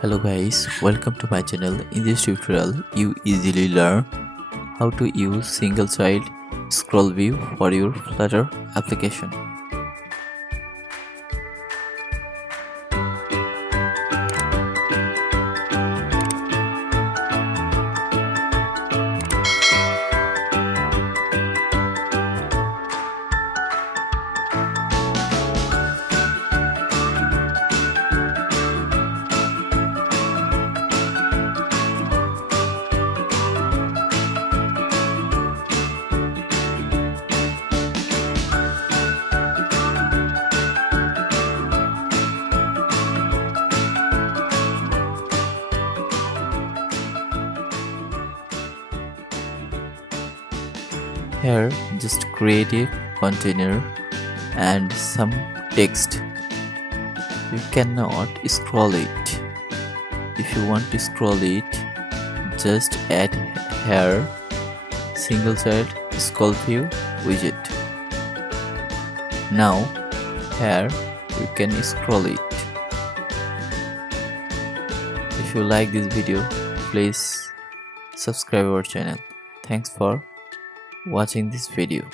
Hello guys, welcome to my channel. In this tutorial, you easily learn how to use single child scroll view for your Flutter application. Here, just create a container and some text. You cannot scroll it. If you want to scroll it, just add here single child scroll view widget. Now here you can scroll it. If you like this video, please subscribe our channel. Thanks for watching this video.